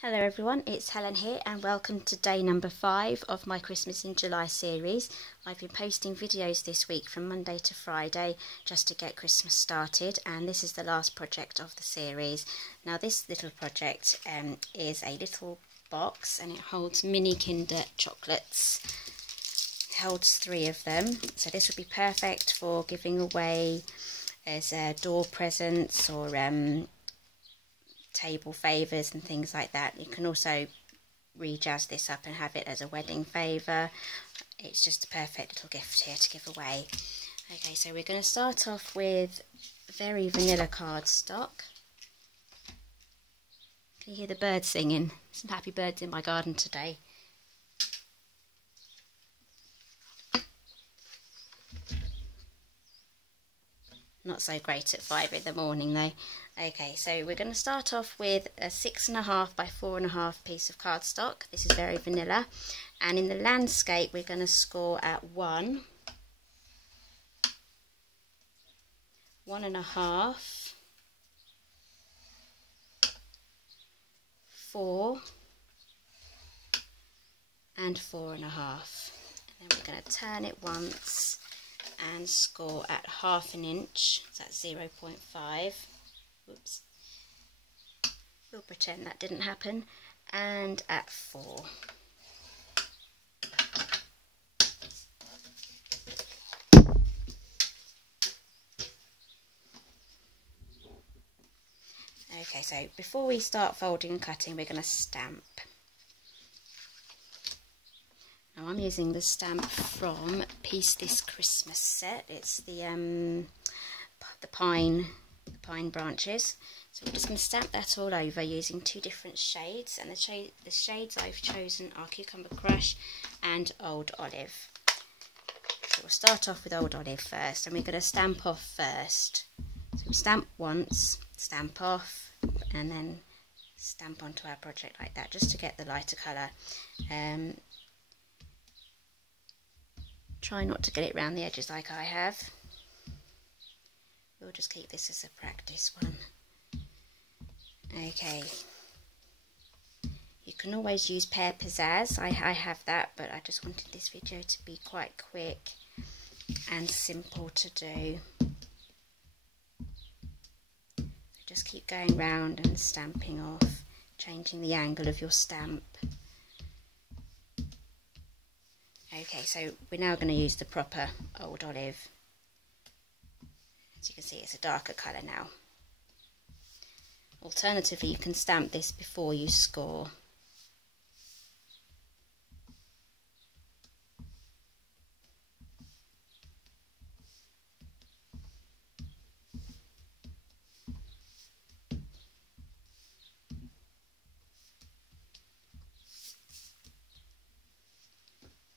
Hello everyone, it's Helen here and welcome to day number 5 of my Christmas in July series. I've been posting videos this week from Monday to Friday just to get Christmas started, and this is the last project of the series. Now this little project is a little box and it holds mini Kinder chocolates. It holds 3 of them, so this would be perfect for giving away as door presents or table favours and things like that. You can also rejazz this up and have it as a wedding favour. It's just a perfect little gift here to give away. Okay, so we're going to start off with very vanilla cardstock. Can you hear the birds singing? Some happy birds in my garden today. Not so great at 5 in the morning though. Okay, so we're going to start off with a 6.5 by 4.5 piece of cardstock. This is very vanilla, and in the landscape we're going to score at 1, 1.5, 4 and 4.5, and then we're going to turn it once and score at 1/2 inch, so that's 0.5. Oops, we'll pretend that didn't happen, and at 4. Okay, so before we start folding and cutting, we're going to stamp. Now I'm using the stamp from Piece This Christmas set. It's the pine branches. So we're just going to stamp that all over using 2 different shades, and the shades I've chosen are Cucumber Crush and Old Olive. So we'll start off with Old Olive first, and we're going to stamp off first. So we'll stamp once, stamp off, and then stamp onto our project like that, just to get the lighter colour. Try not to get it round the edges like I have. We'll just keep this as a practice one. Okay. You can always use Pear Pizzazz. I have that, but I just wanted this video to be quite quick and simple to do. Just keep going round and stamping off, changing the angle of your stamp. Okay, so we're now going to use the proper Old Olive. As you can see, it's a darker colour now. Alternatively, you can stamp this before you score.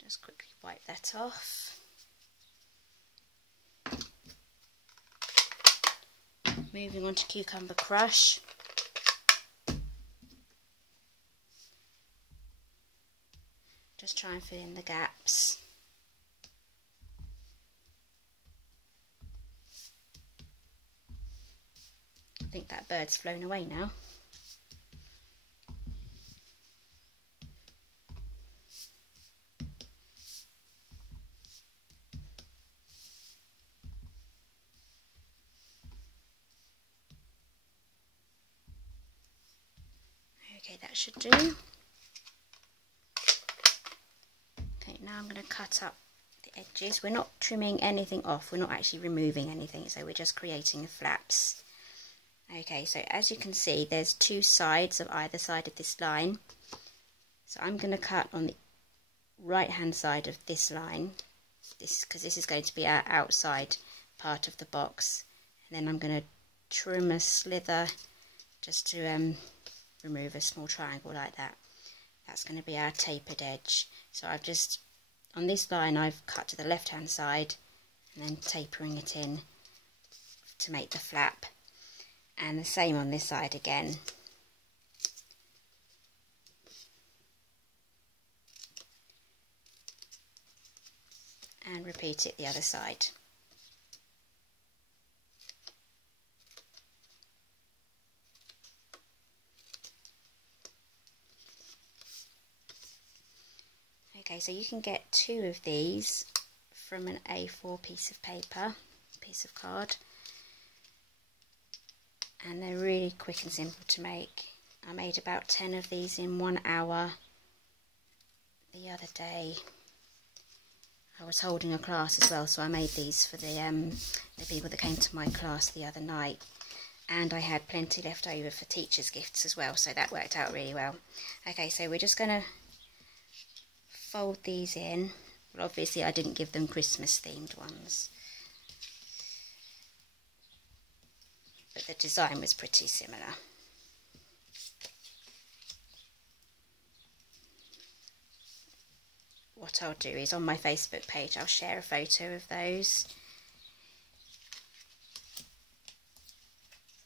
Just quickly wipe that off. Moving on to Cucumber Crush. Just try and fill in the gaps. I think that bird's flown away now. Okay, that should do. Okay, now I'm going to cut up the edges. We're not trimming anything off, we're not actually removing anything, so we're just creating the flaps. Okay, so as you can see, there's 2 sides of either side of this line. So I'm going to cut on the right hand side of this line, because this is going to be our outside part of the box. And then I'm going to trim a slither just to remove a small triangle like that. That's going to be our tapered edge. So I've just, on this line, I've cut to the left hand side and then tapering it in to make the flap. And the same on this side again. And repeat it the other side. Okay, so you can get 2 of these from an A4 piece of paper, piece of card, and they're really quick and simple to make. I made about 10 of these in 1 hour the other day. I was holding a class as well, so I made these for the people that came to my class the other night, and I had plenty left over for teachers' gifts as well, so that worked out really well. Okay, so we're just going to fold these in. Well, obviously I didn't give them Christmas themed ones, but the design was pretty similar. What I'll do is on my Facebook page I'll share a photo of those.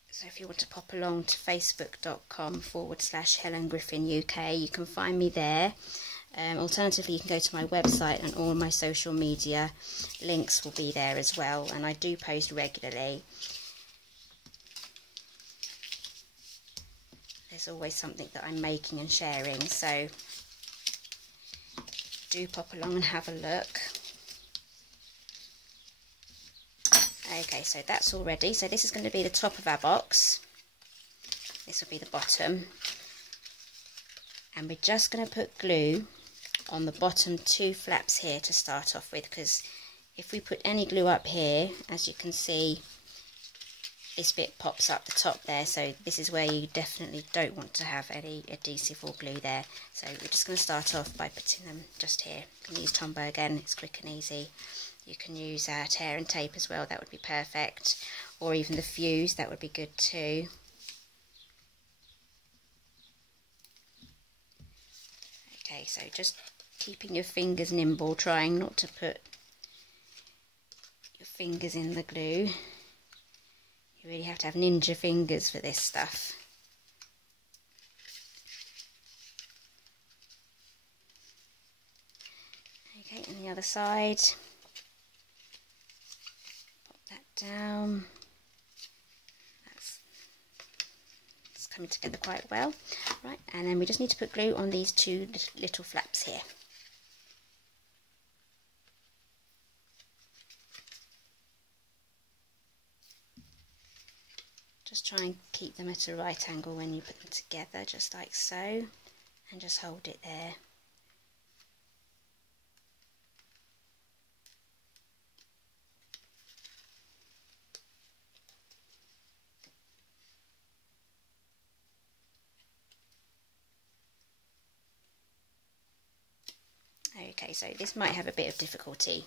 So if you want to pop along to facebook.com/Helen Griffin UK, you can find me there. Alternatively, you can go to my website, and all my social media links will be there as well, and I do post regularly. There's always something that I'm making and sharing, so do pop along and have a look. Okay, so that's all ready. So this is going to be the top of our box. This will be the bottom. And we're just going to put glue on the bottom 2 flaps here to start off with, because if we put any glue up here, as you can see, this bit pops up the top there, so this is where you definitely don't want to have any adhesive or glue there. So we're just going to start off by putting them just here. You can use Tombow again, it's quick and easy. You can use tear and tape as well, that would be perfect, or even the fuse, that would be good too. Okay, so just keeping your fingers nimble, trying not to put your fingers in the glue. You really have to have ninja fingers for this stuff. Okay, and the other side. Pop that down. It's coming together quite well. Right, and then we just need to put glue on these 2 little flaps here. Just try and keep them at a right angle when you put them together, just like so, and just hold it there. Okay, so this might have a bit of difficulty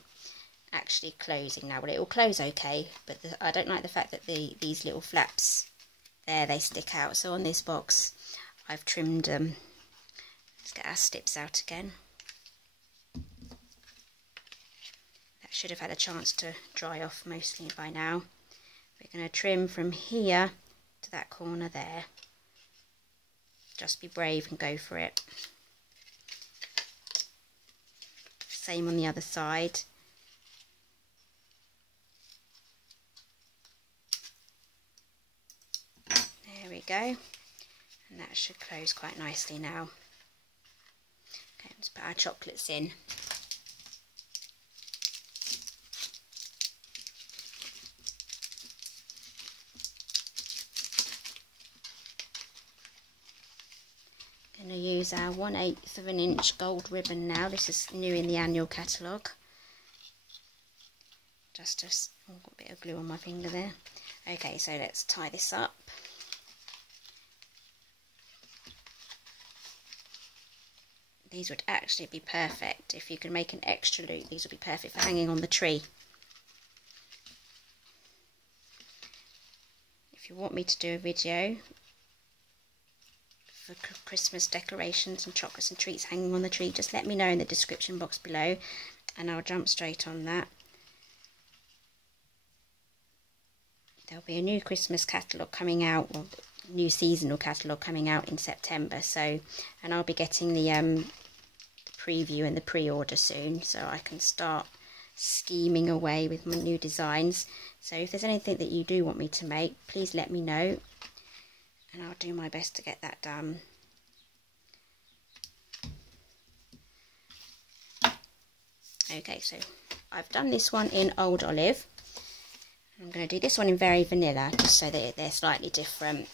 actually closing now. Well, it will close okay, but I don't like the fact that these little flaps there, they stick out. So on this box I've trimmed them. Let's get our slips out again. That should have had a chance to dry off mostly by now. We're going to trim from here to that corner there. Just be brave and go for it. Same on the other side. There we go, and that should close quite nicely now. Okay, let's put our chocolates in. Going to use our 1/8 of an inch gold ribbon now. This is new in the annual catalogue. Just got a bit of glue on my finger there. Okay, so let's tie this up. These would actually be perfect if you can make an extra loop. These would be perfect for hanging on the tree. If you want me to do a video for Christmas decorations and chocolates and treats hanging on the tree, just let me know in the description box below and I'll jump straight on that. There'll be a new Christmas catalogue coming out, or new seasonal catalogue coming out in September, so, and I'll be getting the preview and the pre-order soon, so I can start scheming away with my new designs. So if there's anything that you do want me to make, please let me know and I'll do my best to get that done. Okay, so I've done this one in Old Olive. I'm going to do this one in Very Vanilla, just so that they're slightly different.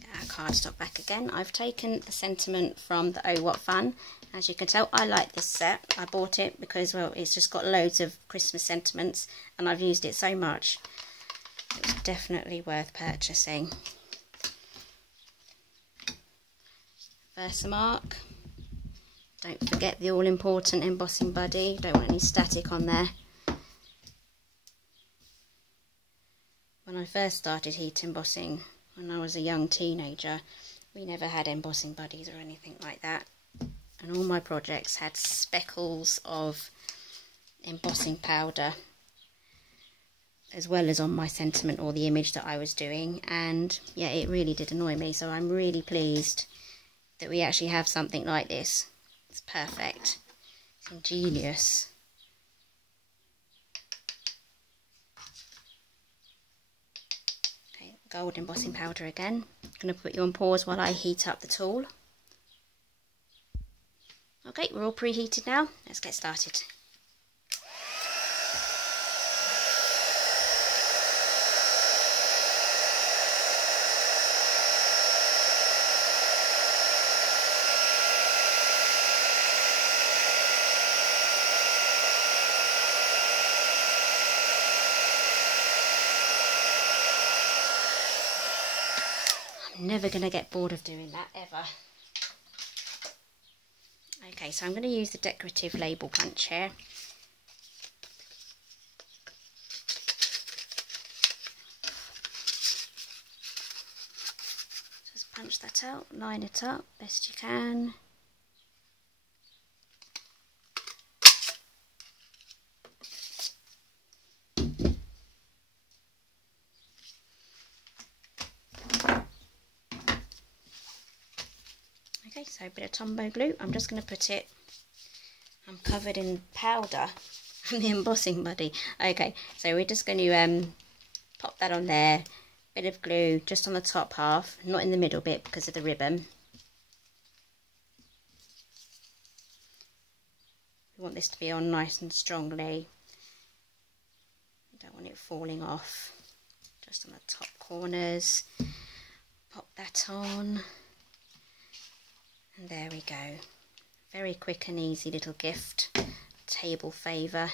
Get our cardstock back again. I've taken the sentiment from the Oh What Fun. As you can tell, I like this set. I bought it because, well, it's just got loads of Christmas sentiments, and I've used it so much. It's definitely worth purchasing. Versamark. Don't forget the all-important embossing buddy. Don't want any static on there. When I first started heat embossing, when I was a young teenager, we never had embossing buddies or anything like that. And all my projects had speckles of embossing powder, as well as on my sentiment or the image that I was doing. And yeah, it really did annoy me. So I'm really pleased that we actually have something like this. It's perfect. It's ingenious. Okay, gold embossing powder again. I'm going to put you on pause while I heat up the tool. Okay, we're all preheated now. Let's get started. I'm never going to get bored of doing that, ever. Okay, so I'm going to use the decorative label punch here. Just punch that out, line it up best you can. Okay, so a bit of Tombow glue. I'm just going to put it, I'm covered in powder from the embossing buddy. Okay, so we're just going to pop that on there, bit of glue just on the top half, not in the middle bit because of the ribbon. We want this to be on nice and strongly. We don't want it falling off. Just on the top corners. Pop that on. And there we go. Very quick and easy little gift. Table favour.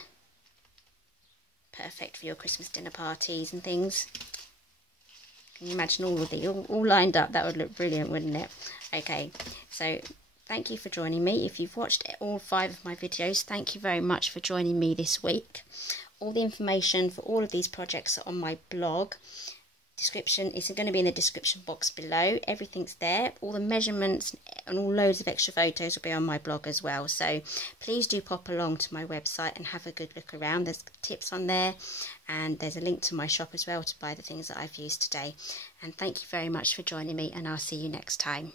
Perfect for your Christmas dinner parties and things. Can you imagine all of these all lined up? That would look brilliant, wouldn't it? Okay, so thank you for joining me. If you've watched all 5 of my videos, thank you very much for joining me this week. All the information for all of these projects are on my blog. Description is going to be in the description box below. Everything's there. All the measurements and all loads of extra photos will be on my blog as well. So please do pop along to my website and have a good look around. There's tips on there, and there's a link to my shop as well to buy the things that I've used today. And thank you very much for joining me, and I'll see you next time.